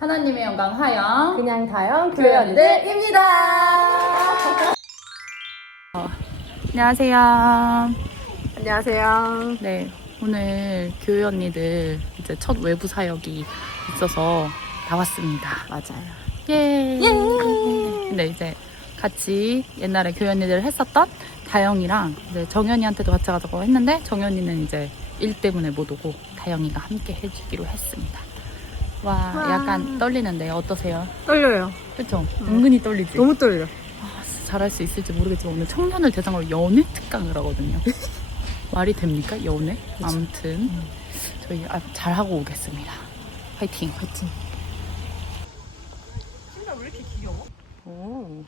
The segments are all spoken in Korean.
하나님의 영광 하영 그냥 다영 교회 언니들입니다. 안녕하세요. 안녕하세요. 네, 오늘 교회 언니들 이제 첫 외부 사역이 있어서 나왔습니다. 맞아요. 예. 근데 이제 같이 옛날에 교회 언니들 했었던 다영이랑 이제 정연이한테도 같이 가자고 했는데 정연이는 이제 일 때문에 못 오고 다영이가 함께 해주기로 했습니다. 와, 약간 떨리는데요. 어떠세요? 떨려요. 그쵸? 은근히 떨리지? 너무 떨려. 아, 진짜 잘할 수 있을지 모르겠지만 오늘 청년을 대상으로 연애 특강을 하거든요. 말이 됩니까? 연애? 그쵸. 아무튼 저희 잘하고 오겠습니다. 화이팅! 화이팅. 진짜 왜 이렇게 귀여워? 오.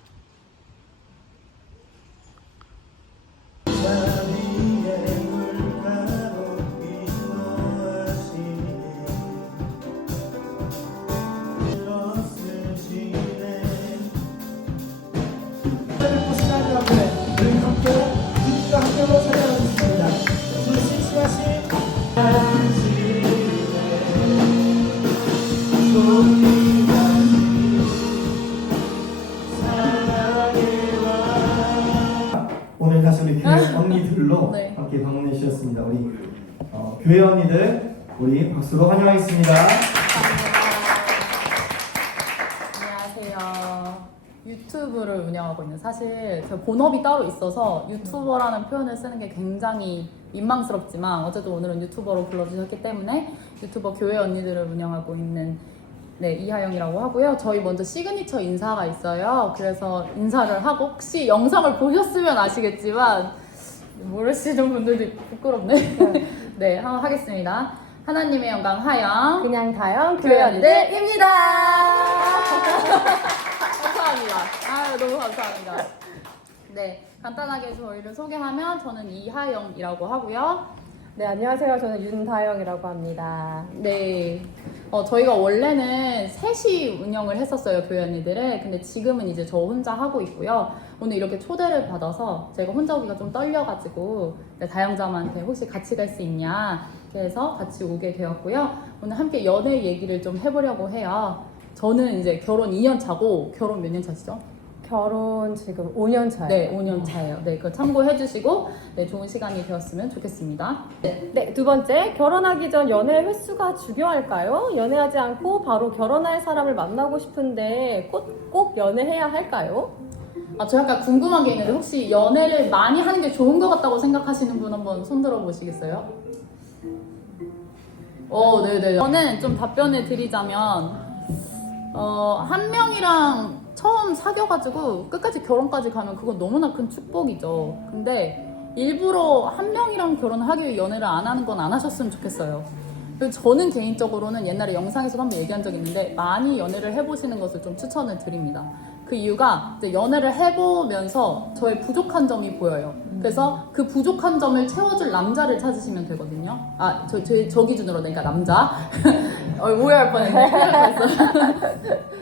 오늘 다시 우리 교회 언니들로 네. 함께 방문해 주셨습니다. 우리 교회 언니들 우리 박수로 환영하겠습니다. 안녕하세요. 유튜브를 운영하고 있는, 사실 제 본업이 따로 있어서 유튜버라는 표현을 쓰는 게 굉장히 민망스럽지만 어쨌든 오늘은 유튜버로 불러주셨기 때문에 유튜버 교회 언니들을 운영하고 있는 이하영이라고 하고요. 저희 먼저 시그니처 인사가 있어요. 그래서 인사를 하고, 혹시 영상을 보셨으면 아시겠지만 모르시는 분들도 부끄럽네. 네, 한번 하겠습니다. 하나님의 영광 하영 그냥 다영 교회 언니들입니다. 감사합니다. 아유, 너무 감사합니다. 네, 간단하게 저희를 소개하면 저는 이하영이라고 하고요. 네, 안녕하세요. 저는 윤다영이라고 합니다. 네, 저희가 원래는 셋이 운영을 했었어요, 교회 언니들을. 근데 지금은 이제 저 혼자 하고 있고요. 오늘 이렇게 초대를 받아서 제가 혼자 오기가 좀 떨려가지고 다영자매한테 혹시 같이 갈 수 있냐 그래서 같이 오게 되었고요. 오늘 함께 연애 얘기를 좀 해보려고 해요. 저는 이제 결혼 2년 차고, 결혼 몇 년 차시죠? 결혼 지금 5년 차예요. 네, 5년 차예요. 네, 그거 참고해 주시고 좋은 시간이 되었으면 좋겠습니다. 네, 두 번째, 결혼하기 전 연애 횟수가 중요할까요? 연애하지 않고 바로 결혼할 사람을 만나고 싶은데 꼭 연애해야 할까요? 저 약간 궁금한 게 있는데, 혹시 연애를 많이 하는 게 좋은 것 같다고 생각하시는 분 한번 손 들어 보시겠어요? 네네. 저는 좀 답변을 드리자면, 한 명이랑 처음 사귀어가지고 끝까지 결혼까지 가면 그건 너무나 큰 축복이죠. 근데 일부러 한 명이랑 결혼을 하기 위해 연애를 안 하는 건 안 하셨으면 좋겠어요. 그리고 저는 개인적으로는 옛날에 영상에서도 한번 얘기한 적이 있는데, 많이 연애를 해보시는 것을 좀 추천을 드립니다. 그 이유가 이제 연애를 해보면서 저의 부족한 점이 보여요. 그래서 그 부족한 점을 채워줄 남자를 찾으시면 되거든요. 저 기준으로, 그러니까 남자. 오해할 뻔했네. 큰일 날 뻔했어.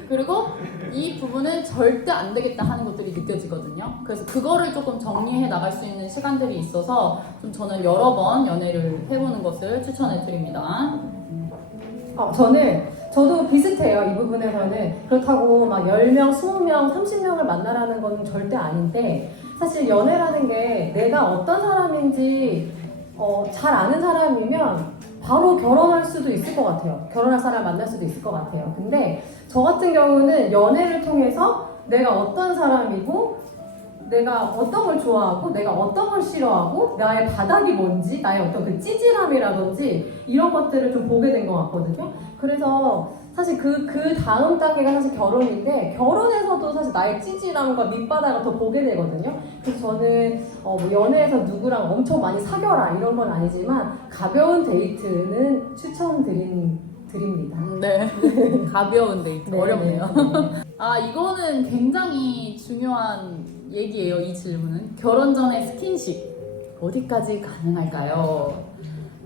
그리고 이 부분은 절대 안 되겠다 하는 것들이 느껴지거든요. 그래서 그거를 조금 정리해 나갈 수 있는 시간들이 있어서 좀 저는 여러 번 연애를 해보는 것을 추천해 드립니다. 저도 비슷해요. 이 부분에서는. 그렇다고 막 10명, 20명, 30명을 만나라는 건 절대 아닌데, 사실 연애라는 게 내가 어떤 사람인지 잘 아는 사람이면 바로 결혼할 수도 있을 것 같아요. 결혼할 사람 만날 수도 있을 것 같아요. 근데 저 같은 경우는 연애를 통해서 내가 어떤 사람이고, 내가 어떤 걸 좋아하고, 내가 어떤 걸 싫어하고, 나의 바닥이 뭔지, 나의 어떤 그 찌질함이라든지 이런 것들을 좀 보게 된 것 같거든요. 그래서 사실 그 다음 단계가 사실 결혼인데, 결혼에서도 사실 나의 찌질함과 밑바닥을 더 보게 되거든요. 그래서 저는 연애에서 누구랑 엄청 많이 사겨라 이런 건 아니지만 가벼운 데이트는 추천드립니다. 네. 가벼운 데이트. 네, 어렵네요. 네. 이거는 굉장히 중요한 얘기예요, 이 질문은. 결혼 전에 스킨십 어디까지 가능할까요?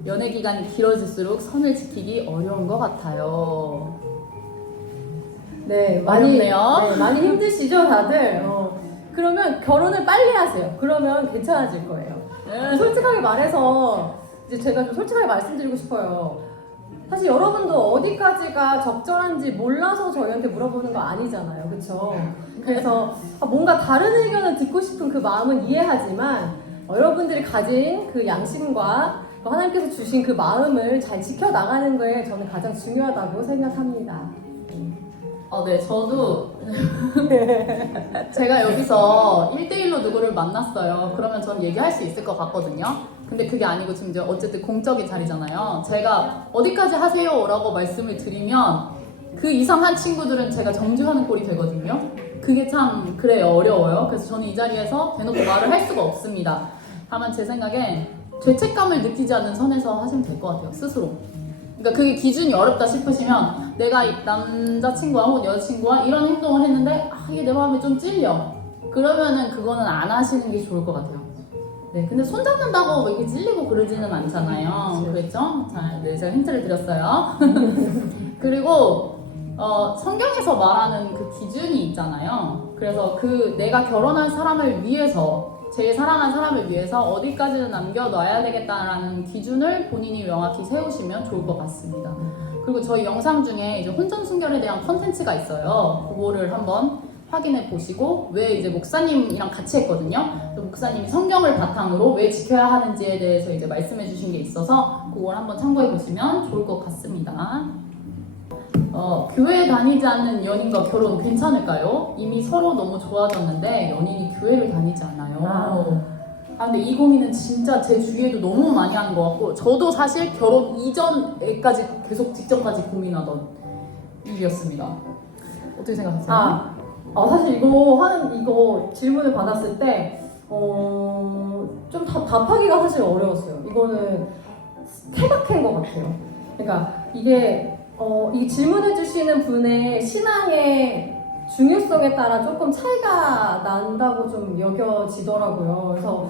연애 기간이 길어질수록 선을 지키기 어려운 것 같아요. 네, 어렵네요. 많이 힘드시죠, 다들? 그러면 결혼을 빨리 하세요. 그러면 괜찮아질 거예요. 솔직하게 말해서, 이제 제가 좀 솔직하게 말씀드리고 싶어요. 사실 여러분도 어디까지가 적절한지 몰라서 저희한테 물어보는 거 아니잖아요. 그렇죠? 그래서 뭔가 다른 의견을 듣고 싶은 그 마음은 이해하지만 여러분들이 가진 그 양심과 또 하나님께서 주신 그 마음을 잘 지켜나가는 거에 저는 가장 중요하다고 생각합니다. 네, 저도 제가 여기서 1대1로 누구를 만났어요. 그러면 전 얘기할 수 있을 것 같거든요. 근데 그게 아니고 지금 이제 어쨌든 공적인 자리잖아요. 제가 어디까지 하세요? 라고 말씀을 드리면 그 이상한 친구들은 제가 정죄하는 꼴이 되거든요. 그게 참 그래요. 어려워요. 그래서 저는 이 자리에서 대놓고 말을 할 수가 없습니다. 다만 제 생각엔 죄책감을 느끼지 않는 선에서 하시면 될 것 같아요. 스스로. 그러니까 그게 기준이 어렵다 싶으시면 내가 이 남자친구와 혹은 여자친구와 이런 행동을 했는데 이게 내 마음에 좀 찔려. 그러면은 그거는 안 하시는 게 좋을 것 같아요. 네, 근데 손 잡는다고 뭐 이렇게 찔리고 그러지는 않잖아요. 그렇죠? 자, 네, 제가 힌트를 드렸어요. 그리고 성경에서 말하는 그 기준이 있잖아요. 그래서 그 내가 결혼할 사람을 위해서 제일 사랑하는 사람을 위해서 어디까지는 남겨놔야 되겠다라는 기준을 본인이 명확히 세우시면 좋을 것 같습니다. 그리고 저희 영상 중에 이제 혼전 순결에 대한 컨텐츠가 있어요. 그거를 한번 확인해 보시고 왜 이제 목사님이랑 같이 했거든요. 또 목사님이 성경을 바탕으로 왜 지켜야 하는지에 대해서 이제 말씀해 주신 게 있어서 그걸 한번 참고해 보시면 좋을 것 같습니다. 교회 다니지 않는 연인과 결혼 괜찮을까요? 이미 서로 너무 좋아졌는데 연인이 교회를 다니지 않아요. 근데 이 고민은 진짜 제 주위에도 너무 많이 하는 것 같고 저도 사실 결혼 이전에까지 계속 직전까지 고민하던 일이었습니다. 어떻게 생각하세요? 사실 이거 질문을 받았을 때 좀 답하기가 사실 어려웠어요. 이거는 태박한 것 같아요. 그러니까 이게 이 질문을 주시는 분의 신앙의 중요성에 따라 조금 차이가 난다고 좀 여겨지더라고요. 그래서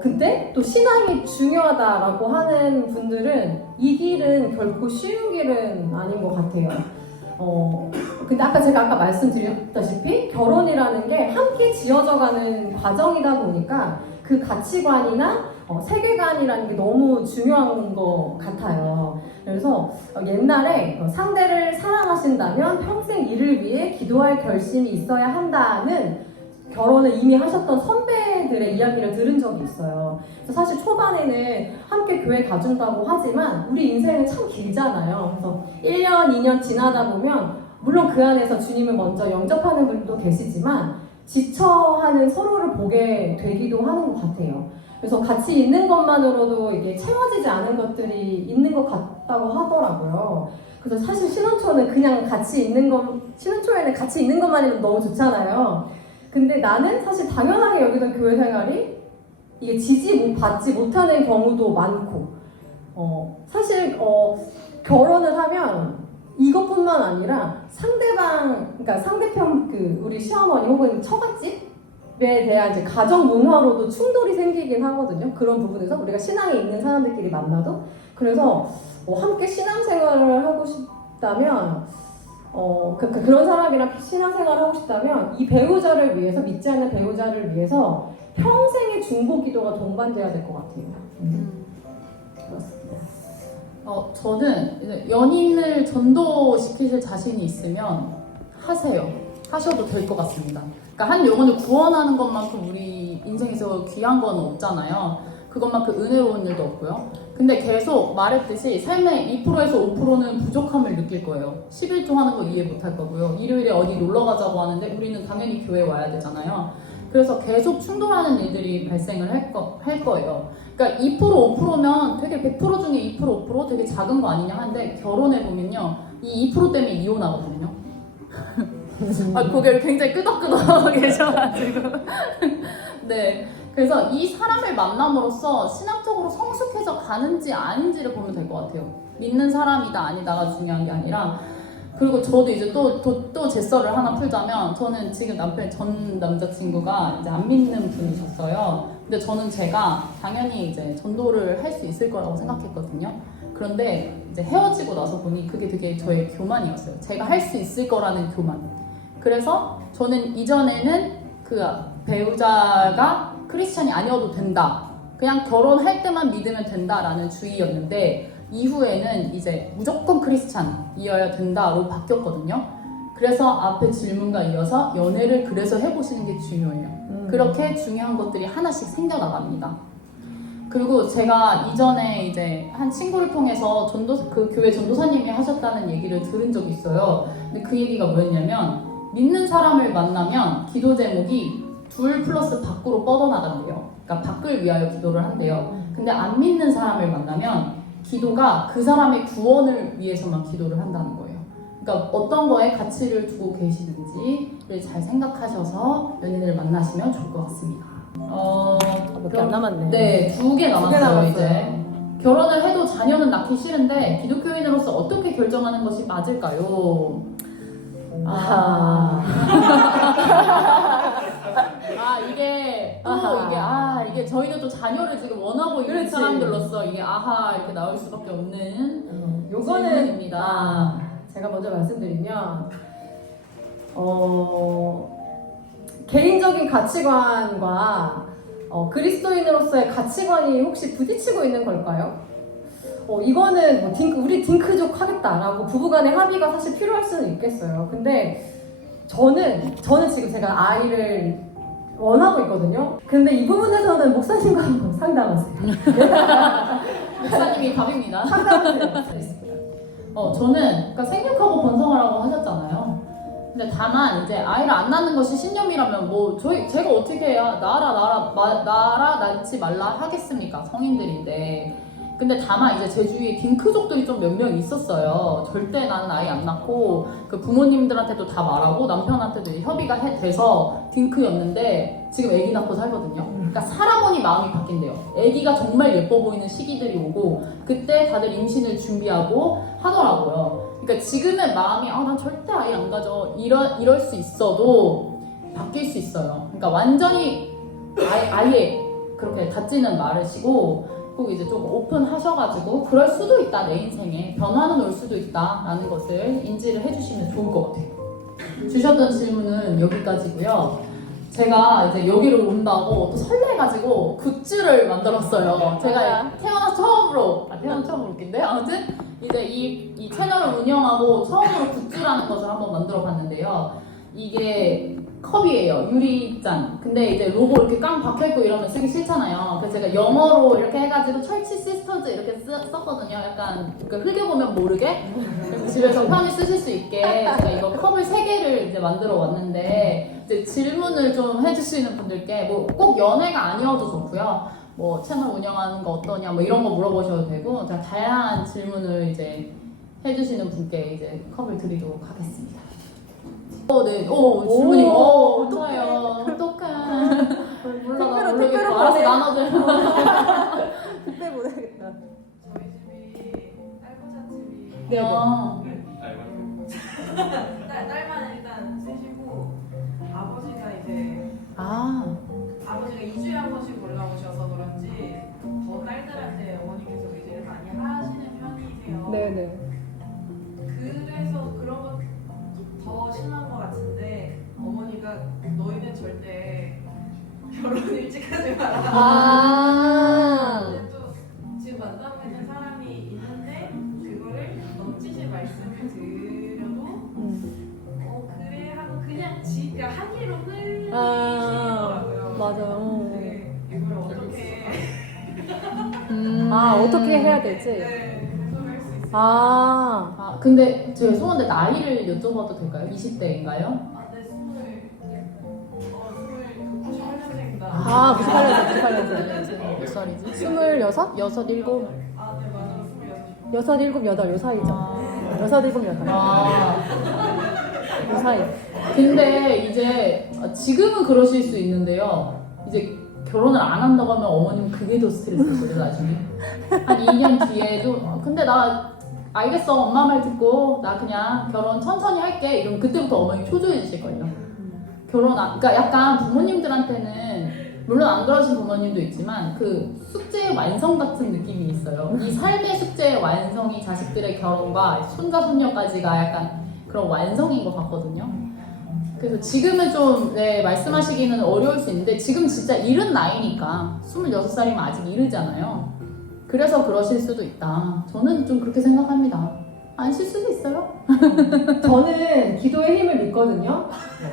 근데 또 신앙이 중요하다라고 하는 분들은 이 길은 결코 쉬운 길은 아닌 것 같아요. 근데 제가 아까 말씀드렸다시피 결혼이라는 게 함께 지어져가는 과정이다 보니까 그 가치관이나 세계관이라는 게 너무 중요한 것 같아요. 그래서 옛날에 상대를 사랑하신다면 평생 이를 위해 기도할 결심이 있어야 한다는 결혼을 이미 하셨던 선배들의 이야기를 들은 적이 있어요. 그래서 사실 초반에는 함께 교회 가준다고 하지만 우리 인생은 참 길잖아요. 그래서 1년, 2년 지나다 보면 물론 그 안에서 주님을 먼저 영접하는 분도 계시지만 지쳐하는 서로를 보게 되기도 하는 것 같아요. 그래서 같이 있는 것만으로도 이게 채워지지 않은 것들이 있는 것 같다고 하더라고요. 그래서 사실 신혼초는 그냥 신혼초에는 같이 있는 것만이면 너무 좋잖아요. 근데 나는 사실 당연하게 여기던 교회 생활이 이게 받지 못하는 경우도 많고, 사실, 결혼을 하면 이것뿐만 아니라 그러니까 상대편 우리 시어머니 혹은 처갓집에 대한 이제 가정 문화로도 충돌이 생기긴 하거든요. 그런 부분에서 우리가 신앙에 있는 사람들끼리 만나도. 그래서 함께 신앙생활을 하고 싶다면, 그런 사람이랑 신앙생활을 하고 싶다면 이 배우자를 위해서, 믿지 않는 배우자를 위해서 평생의 중보기도가 동반돼야 될 것 같아요. 그렇습니다. 저는 이제 연인을 전도시키실 자신이 있으면 하셔도 될 것 같습니다. 그러니까 한 영혼을 구원하는 것만큼 우리 인생에서 귀한 건 없잖아요. 그것만큼 은혜로운 일도 없고요. 근데 계속 말했듯이 삶의 2%에서 5%는 부족함을 느낄 거예요. 11조 하는 거 이해 못 할 거고요. 일요일에 어디 놀러 가자고 하는데 우리는 당연히 교회 와야 되잖아요. 그래서 계속 충돌하는 일들이 발생을 할 거예요. 그러니까 2% 5%면 되게 100% 중에 2% 5% 되게 작은 거 아니냐 하는데 결혼해 보면요. 이 2% 때문에 이혼하거든요. 고개를 굉장히 끄덕끄덕 계셔가지고. 네. 그래서 이 사람을 만남으로써 신앙적으로 성숙해져 가는지 아닌지를 보면 될 것 같아요. 믿는 사람이다 아니다가 중요한 게 아니라. 그리고 저도 이제 또 제 썰을 하나 풀자면 저는 지금 전 남자친구가 이제 안 믿는 분이셨어요. 근데 저는 제가 당연히 이제 전도를 할 수 있을 거라고 생각했거든요. 그런데 이제 헤어지고 나서 보니 그게 되게 저의 교만이었어요. 제가 할 수 있을 거라는 교만. 그래서 저는 이전에는 그 배우자가 크리스찬이 아니어도 된다. 그냥 결혼할 때만 믿으면 된다라는 주의였는데 이후에는 이제 무조건 크리스찬이어야 된다로 바뀌었거든요. 그래서 앞에 질문과 이어서 연애를 그래서 해보시는 게 중요해요. 그렇게 중요한 것들이 하나씩 생겨나갑니다. 그리고 제가 이전에 이제 한 친구를 통해서 그 교회 전도사님이 하셨다는 얘기를 들은 적이 있어요. 근데 그 얘기가 뭐였냐면 믿는 사람을 만나면 기도 제목이 둘 플러스 밖으로 뻗어나간대요. 그러니까 밖을 위하여 기도를 한대요. 근데 안 믿는 사람을 만나면 기도가 그 사람의 구원을 위해서만 기도를 한다는 거예요. 그러니까 어떤 거에 가치를 두고 계시는지를 잘 생각하셔서 연인을 만나시면 좋을 것 같습니다. 몇 개 안 남았네. 네, 2개 남았어요, 남았어요. 이제. 결혼을 해도 자녀는 낳기 싫은데 기독교인으로서 어떻게 결정하는 것이 맞을까요? 이게 저희는 또 자녀를 지금 원하고 있는 그렇지. 사람들로서 이게 이렇게 나올 수밖에 없는 요거는 질문입니다. 제가 먼저 말씀드리면 개인적인 가치관과 그리스도인으로서의 가치관이 혹시 부딪히고 있는 걸까요? 이거는 뭐 우리 딩크족 하겠다라고 부부간의 합의가 사실 필요할 수는 있겠어요. 근데 저는 지금 제가 아이를 원하고 있거든요. 근데 이 부분에서는 목사님과 한번 상담하세요. 목사님이 답입니다. 상담하세요. 저는 그러니까 생육하고 번성하라고 하셨잖아요. 근데 다만 이제 아이를 안 낳는 것이 신념이라면 뭐 제가 어떻게 해야 나라 낳지 말라 하겠습니까? 성인들인데. 근데 다만 이제 제 주위에 딩크족들이 좀 몇 명 있었어요. 절대 나는 아이 안 낳고 그 부모님들한테도 다 말하고 남편한테도 협의가 돼서 딩크였는데 지금 아기 낳고 살거든요. 그러니까 살아보니 마음이 바뀐대요. 아기가 정말 예뻐 보이는 시기들이 오고 그때 다들 임신을 준비하고 하더라고요. 그러니까 지금의 마음이 난 절대 아이 안 가져 이럴 수 있어도 바뀔 수 있어요. 그러니까 완전히 아예 그렇게 닫지는 말으시고 꼭 이제 좀 오픈하셔가지고 그럴 수도 있다, 내 인생에 변화는 올 수도 있다라는 것을 인지를 해주시면 좋을 것 같아요. 주셨던 질문은 여기까지고요. 제가 이제 여기를 온다고 또 설레가지고 굿즈를 만들었어요. 제가 태어나서 처음으로 웃긴데 아무튼 이제 이 채널을 운영하고 처음으로 굿즈라는 것을 한번 만들어봤는데요. 이게 컵이에요. 유리잔. 근데 이제 로고 이렇게 깡 박혀있고 이러면 쓰기 싫잖아요. 그래서 제가 영어로 이렇게 해가지고 철치 시스터즈 이렇게 썼거든요. 약간 흘겨보면 모르게. 그래서 집에서 편히 쓰실 수 있게 제가 이거 컵을 3개를 이제 만들어 왔는데 이제 질문을 좀 해주시는 분들께 뭐 꼭 연애가 아니어도 좋고요. 뭐 채널 운영하는 거 어떠냐 뭐 이런 거 물어보셔도 되고 제가 다양한 질문을 이제 해주시는 분께 이제 컵을 드리도록 하겠습니다. 네. 질문이 어떡해요. 몰라, 나 모르겠고. 알아서 나눠줘요. 그때 못하겠다. 저희 집이 딸부자 집이 네. 딸만 일단 쓰시고 아버지가 이제 아버지가 2주에 한 번씩 올라오셔서 그런지 더 딸들한테 어머니께서 의지를 많이 하시는 편이세요. 네네. 그래서 그런 것 더 심한 것 같은데 어머니가 너희는 절대 결혼 일찍 하지 마라. 근데 또 지금 만나고 있는 사람이 있는데 그거를 넘치실 말씀을 드려도 그래 하고 그냥 그러니까 하기로 흘리시더라고요. 맞아요. 네, 이걸 어떻게 어떻게 해야 되지? 네, 해소할 수 있을까? 근데 제가 죄송한데 나이를 여쭤봐도 될까요? 20대인가요? 네, 98년생입니다. 98년생. 몇 살이지? 26? 6, 7? 네, 맞아요. 26. 6, 7, 8 요 사이죠. 6, 7, 8. 요 사이. 근데 이제 지금은 그러실 수 있는데요. 이제 결혼을 안 한다고 하면 어머님 그게 더 스트레스거든요, 나중에. 한 2년 뒤에도 근데 나 알겠어, 엄마 말 듣고 나 그냥 결혼 천천히 할게 이러면 그때부터 어머니 초조해지실걸요. 그러니까 약간 부모님들한테는 물론 안 그러신 부모님도 있지만 그 숙제의 완성 같은 느낌이 있어요. 이 삶의 숙제의 완성이 자식들의 결혼과 손자 손녀까지가 약간 그런 완성인 것 같거든요. 그래서 지금은 좀 말씀하시기는 어려울 수 있는데 지금 진짜 이른 나이니까 26살이면 아직 이르잖아요. 그래서 그러실 수도 있다. 저는 좀 그렇게 생각합니다. 아실 수도 있어요. 저는 기도의 힘을 믿거든요.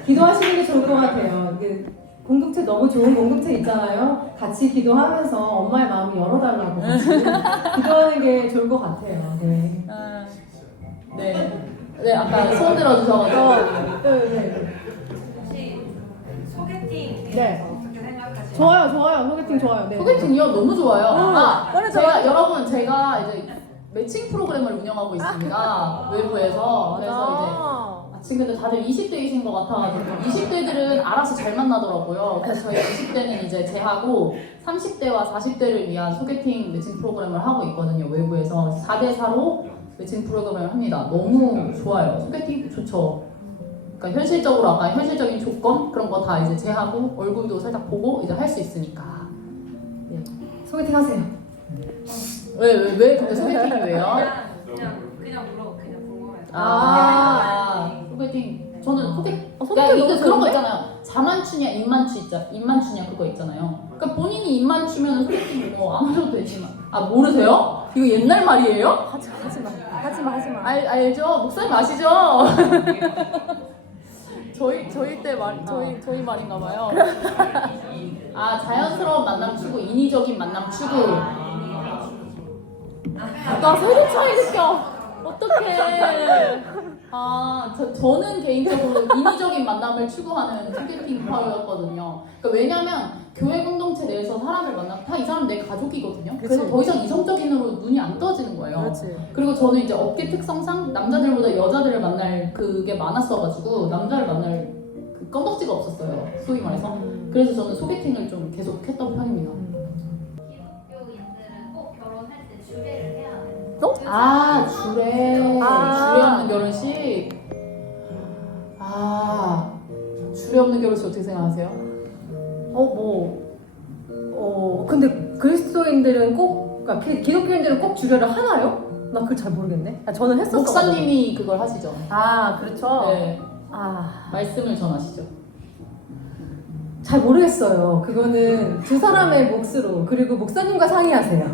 기도하시는 게 좋을 것 같아요. 이게 공동체 너무 좋은 공동체 있잖아요. 같이 기도하면서 엄마의 마음을 열어달라고 기도하는 게 좋을 것 같아요. 네. 네, 아까 손 들어주셔가지고. 네. 혹시 소개팅 네. 어떻게 생각하세요? 좋아요. 소개팅 좋아요. 네. 소개팅이요? 너무 좋아요. 너무 제가 이제 매칭 프로그램을 운영하고 있습니다. 외부에서. 그래서 이제 마침 근데 다들 20대이신 것 같아가지고 20대들은 알아서 잘 만나더라고요. 그래서 저희 20대는 이제 제하고 30대와 40대를 위한 소개팅 매칭 프로그램을 하고 있거든요. 외부에서 4대4로 매칭 프로그램을 합니다. 너무 좋아요. 소개팅 좋죠. 그러니까 현실적으로 아까 현실적인 조건 그런 거 다 이제 제하고 얼굴도 살짝 보고 이제 할 수 있으니까. 네. 소개팅 하세요. 왜 근데 소개팅이 왜요? 그냥 궁금해서. 소개팅. 저는 소개팅. 소개팅 이거 너무 그런 거 좋은데? 있잖아요. 자만추냐 입만추냐 그거 있잖아요. 그러니까 본인이 입만추면 소개팅 뭐 안 하셔도 되지만. 모르세요? 이거 옛날 말이에요? 하지 마. 알죠? 목사님 아시죠? 저희 때 말 저희 말인가 봐요. 자연스러운 만남 추구, 인위적인 만남 추구. 나 세대 차이 느껴. 어떡해. 저는 개인적으로 인위적인 만남을 추구하는 소개팅 파이였거든요. 그러니까 왜냐면 교회 공동체 내에서 사람을 만나면 다 이 사람 내 가족이거든요. 그래서 더 이상 이성적인으로 눈이 안 떠지는 거예요. 그리고 저는 이제 업계 특성상 남자들보다 여자들을 만날 그게 많았어가지고 남자를 만날 그 건덕지가 없었어요. 소위 말해서. 그래서 저는 소개팅을 좀 계속 했던 편입니다. 기독교인들은 꼭 결혼할 때 주례를 해야 돼요. 주례 없는 결혼식. 주례 없는 결혼식 어떻게 생각하세요? 근데 그리스도인들은 그러니까 기독교인들은 꼭 주례를 하나요? 나 그걸 잘 모르겠네. 저는 했었어. 목사님이 그걸 하시죠. 그렇죠. 네. 말씀을 전하시죠. 잘 모르겠어요. 그거는 두 사람의 몫으로 그리고 목사님과 상의하세요.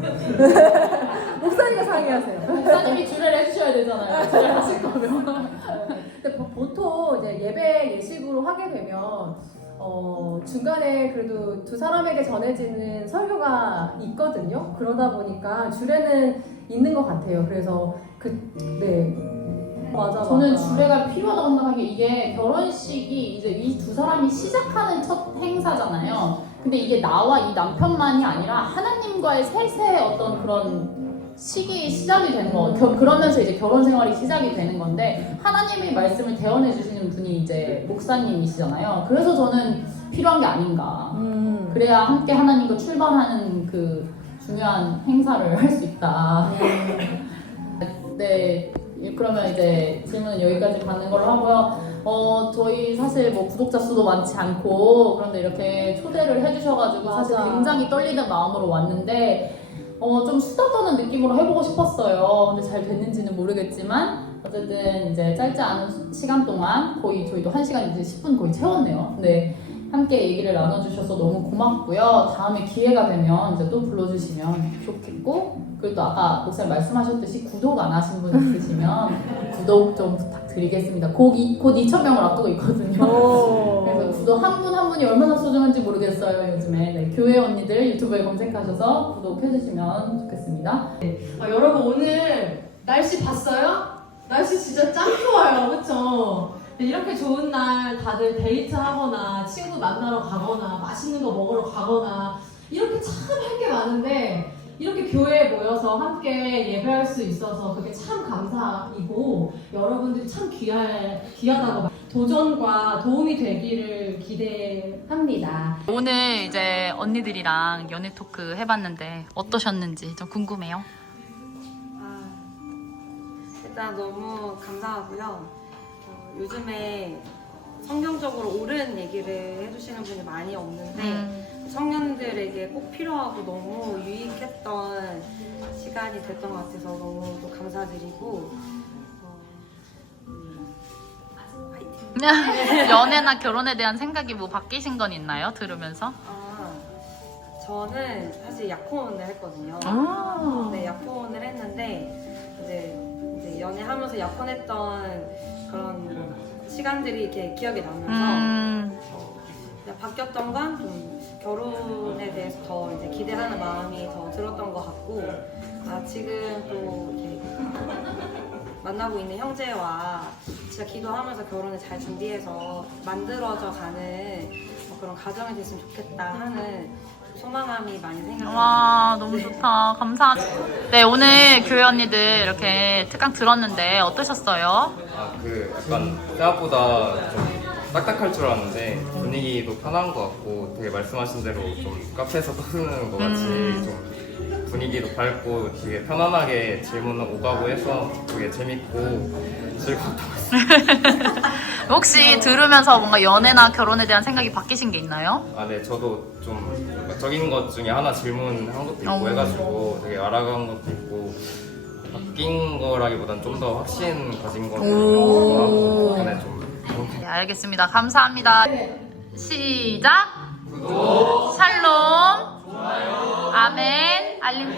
목사님과 상의하세요. 목사님이 주례를 해주셔야 되잖아요. 주례를 하실 거면. 근데 보통 이제 예배 예식으로 하게 되면 중간에 그래도 두 사람에게 전해지는 설교가 있거든요. 그러다 보니까 주례는 있는 것 같아요. 그래서 맞아. 저는 주례가 필요하다고 생각한 게 이게 결혼식이 이제 이 두 사람이 시작하는 첫 행사잖아요. 근데 이게 나와 이 남편만이 아니라 하나님과의 셋의 어떤 그런 시기 시작이 되는 거. 그러면서 이제 결혼 생활이 시작이 되는 건데 하나님의 말씀을 대언해 주시는 분이 이제 목사님이시잖아요. 그래서 저는 필요한 게 아닌가. 그래야 함께 하나님과 출발하는 그 중요한 행사를 할 수 있다. 네. 그러면 이제 질문은 여기까지 가는 걸로 하고요. 저희 사실 뭐 구독자 수도 많지 않고 그런데 이렇게 초대를 해주셔가지고 사실 굉장히 떨리는 마음으로 왔는데 좀 수다 떠는 느낌으로 해보고 싶었어요. 근데 잘 됐는지는 모르겠지만 어쨌든 이제 짧지 않은 시간 동안 거의 저희도 1시간 이제 10분 거의 채웠네요. 근데 함께 얘기를 나눠주셔서 너무 고맙고요. 다음에 기회가 되면 이제 또 불러주시면 좋겠고 그리고 또 아까 목사님 말씀하셨듯이 구독 안 하신 분 있으시면 구독 좀 부탁드리겠습니다. 곧 2,000명을 앞두고 있거든요. 그래서 구독 한 분 한 분이 얼마나 소중한지 모르겠어요. 요즘에 네, 교회 언니들 유튜브에 검색하셔서 구독해주시면 좋겠습니다. 여러분 오늘 날씨 봤어요? 날씨 진짜 짱 좋아요. 그쵸? 이렇게 좋은 날 다들 데이트하거나 친구 만나러 가거나 맛있는 거 먹으러 가거나 이렇게 참 할 게 많은데 이렇게 교회에 모여서 함께 예배할 수 있어서 그게 참 감사이고 여러분들이 참 귀하다고 도전과 도움이 되기를 기대합니다. 오늘 이제 언니들이랑 연애 토크 해봤는데 어떠셨는지 좀 궁금해요. 일단 너무 감사하고요. 요즘에 성경적으로 옳은 얘기를 해주시는 분이 많이 없는데 청년들에게 꼭 필요하고 너무 유익했던 시간이 됐던 것 같아서 너무 또 감사드리고 연애나 결혼에 대한 생각이 뭐 바뀌신 건 있나요? 들으면서? 저는 사실 약혼을 했거든요. 아. 네, 약혼을 했는데 이제 연애하면서 약혼했던 그런 시간들이 이렇게 기억에 남면서 그냥 바뀌었던 건 좀 결혼에 대해서 더 이제 기대하는 마음이 더 들었던 것 같고, 지금 또 이렇게 만나고 있는 형제와 진짜 기도하면서 결혼을 잘 준비해서 만들어져 가는 그런 가정이 됐으면 좋겠다 하는 소망함이 많이 생겼어요. 와, 너무 좋다. 감사합니다. 네, 오늘 교회 언니들 이렇게 특강 들었는데 어떠셨어요? 약간 생각보다 좀 딱딱할 줄 알았는데 분위기도 편한 것 같고 되게 말씀하신 대로 좀 카페에서 떠드는 것 같이 좀 분위기도 밝고 되게 편안하게 질문 오가고 해서 되게 재밌고 즐거웠던 것 같습니다. 혹시 들으면서 뭔가 연애나 결혼에 대한 생각이 바뀌신 게 있나요? 네, 저도 좀 적인 것 중에 하나 질문한 것도 있고 해가지고 되게 알아간 것도 있고 바뀐 거라기보단 좀 더 확신 가진 것도 있고 덕분에 좀 네, 알겠습니다. 감사합니다. 시작! 샬롬! 아멘! 알림!